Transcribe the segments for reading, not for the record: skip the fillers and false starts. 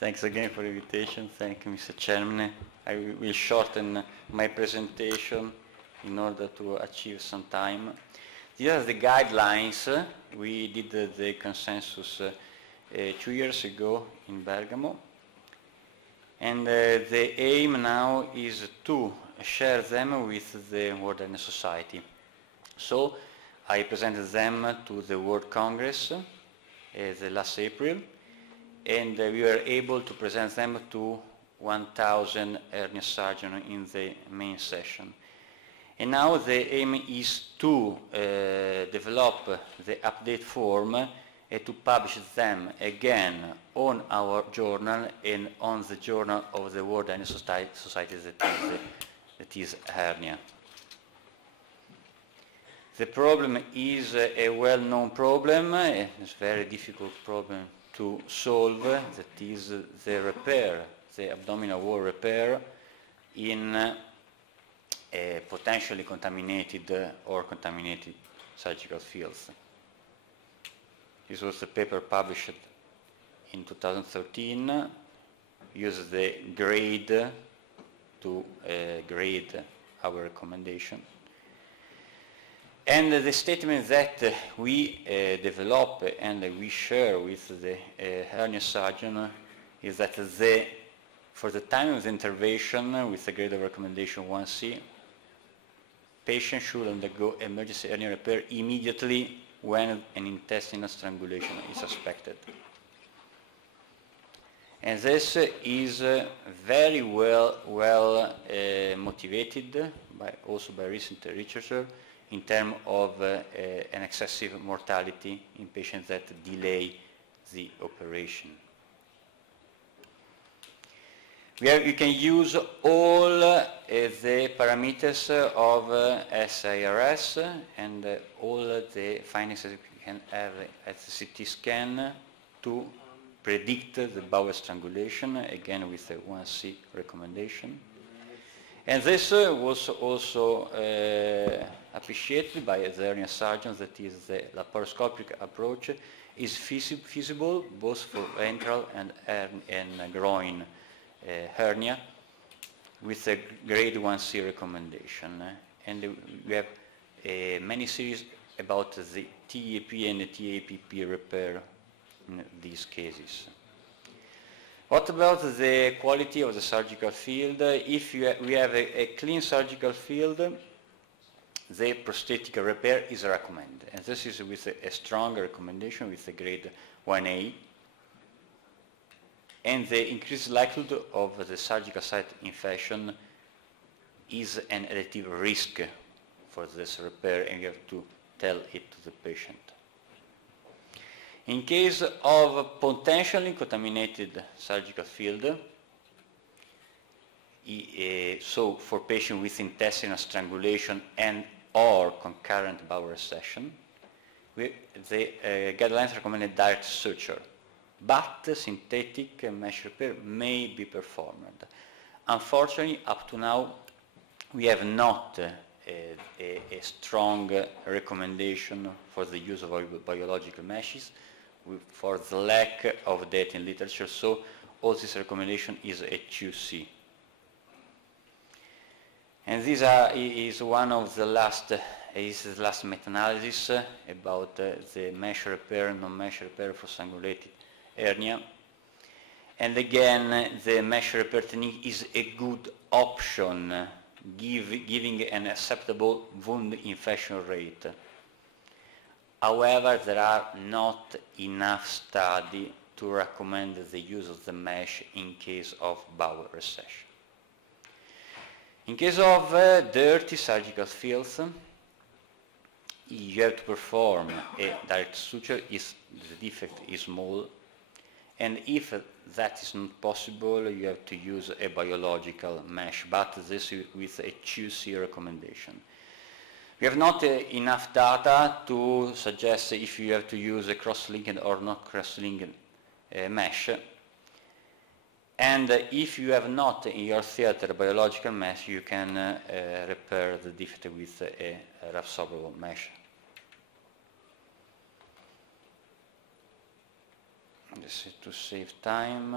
Thanks again for the invitation. Thank you, Mr. Chairman. I will shorten my presentation in order to achieve some time. These are the guidelines. We did the consensus 2 years ago in Bergamo. And the aim now is to share them with the World Hernia Society. So I presented them to the World Congress the last April, and we were able to present them to 1,000 hernia surgeons in the main session. And now the aim is to develop the update form and to publish them again on our journal and on the journal of the World Hernia Society that is hernia. The problem is a well-known problem. It's a very difficult problem to solve. That is the repair, the abdominal wall repair in potentially contaminated or contaminated surgical fields. This was a paper published in 2013, used the grade to grade our recommendation. And the statement that we develop and we share with the hernia surgeon is that for the time of the intervention with the grade of recommendation 1C, patient should undergo emergency hernia repair immediately when an intestinal strangulation is suspected. And this is very well motivated also by recent researchers in terms of an excessive mortality in patients that delay the operation. You can use all the parameters of SIRS and all the findings that we can have at the CT scan to predict the bowel strangulation, again with the 1C recommendation. And this was also appreciated by the hernia surgeons, that is the laparoscopic approach is feasible both for ventral and groin hernia with a grade 1C recommendation. And we have many series about the TAP and the TAPP repair in these cases. What about the quality of the surgical field? If we have a clean surgical field, the prosthetic repair is recommended. And this is with a strong recommendation with a grade 1A. And the increased likelihood of the surgical site infection is an additive risk for this repair, and you have to tell it to the patient. In case of potentially contaminated surgical field, so for patients with intestinal strangulation and or concurrent bowel recession, the guidelines recommend direct suture, but synthetic mesh repair may be performed. Unfortunately, up to now, we have not a strong recommendation for the use of biological meshes for the lack of data in literature, so all this recommendation is a 2C. And this is one of the last meta-analysis about the mesh repair, non-mesh repair for strangulated hernia. And again, the mesh repair technique is a good option, giving an acceptable wound infection rate. However, there are not enough studies to recommend the use of the mesh in case of bowel recession. In case of dirty surgical fields, you have to perform a direct suture if the defect is small, and if that is not possible, you have to use a biological mesh, but this is with a 2C recommendation. We have not enough data to suggest if you have to use a cross-linked or not cross-linked mesh. And if you have not in your theater a biological mesh, you can repair the defect with a reabsorbable mesh. This is to save time.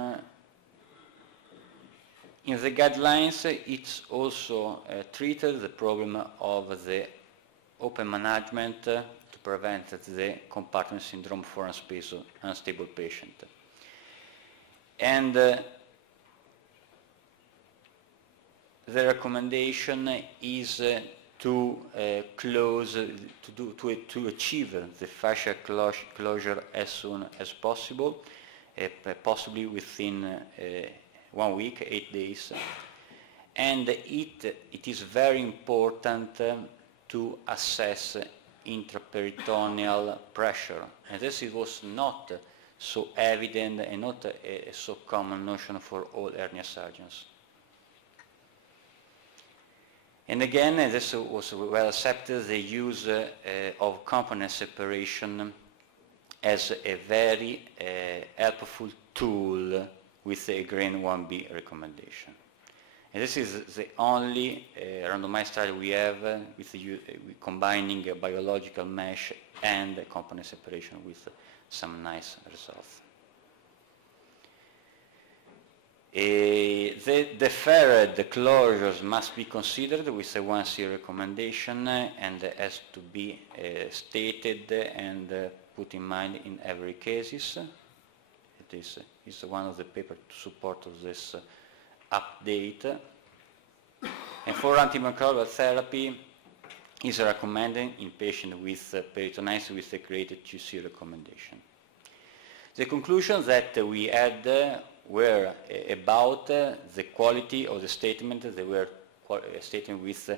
In the guidelines, it's also treated the problem of the open management to prevent the compartment syndrome for unstable patient. And the recommendation is to achieve the fascia closure as soon as possible, possibly within 1 week, 8 days. And it is very important to assess intraperitoneal pressure. And this was not so evident and not a so common notion for all hernia surgeons. And again, this was well accepted, the use of component separation as a very helpful tool with a grade 1B recommendation. And this is the only randomized study we have with combining a biological mesh and a component separation with some nice results. The deferred closures must be considered with a 1C recommendation and has to be stated and put in mind in every case. It is one of the papers to support this update. And for antimicrobial therapy is recommended in patients with peritonitis with a grade 2C recommendation. The conclusions that we had were about the quality of the statement. They were a statement with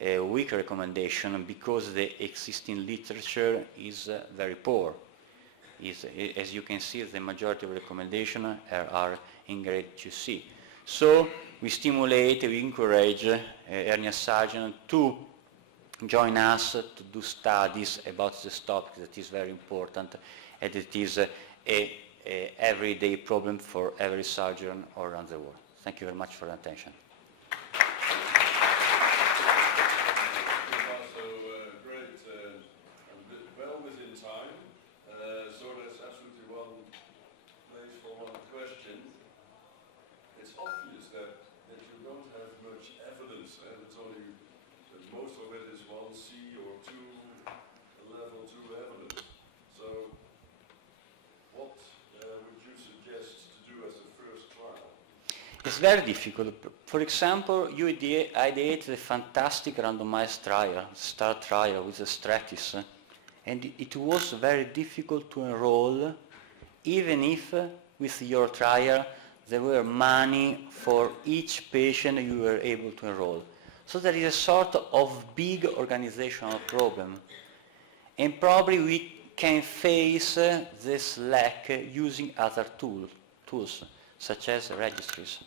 a weak recommendation because the existing literature is very poor. As you can see, the majority of recommendations are in grade 2C. So we stimulate, we encourage hernia surgeons to join us to do studies about this topic that is very important, and it is a everyday problem for every surgeon around the world. Thank you very much for your attention. Great, well within time. So that's absolutely one place for one question. It's obvious that you don't have much evidence, and it's only that most of it is 1C or 2 level 2 evidence. So what would you suggest to do as a first trial? It's very difficult. For example, you ideate the fantastic randomized trial, STAR trial with the Stratis, and it was very difficult to enroll, even if with your trial there were money for each patient you were able to enroll. So there is a sort of big organizational problem, and probably we can face this lack using other tools such as registries.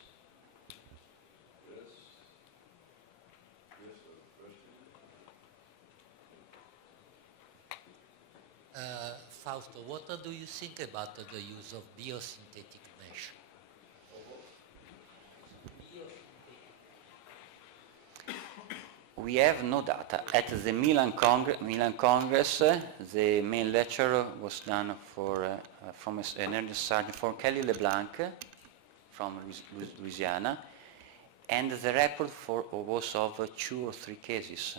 Fausto, what do you think about the use of biosynthetic mesh? We have no data. At the Milan Congress, the main lecture was done from an hernia surgeon for Kelly LeBlanc from Louisiana, and the report was of 2 or 3 cases.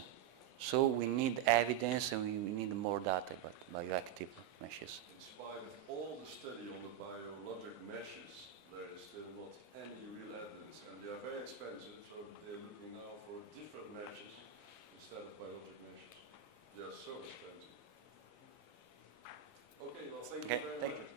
So we need evidence and we need more data about bioactive meshes. In spite of all the study on the biologic meshes, there is still not any real evidence, and they are very expensive, so they're looking now for different meshes instead of biologic meshes. They are so expensive. Okay, well, thank you very much.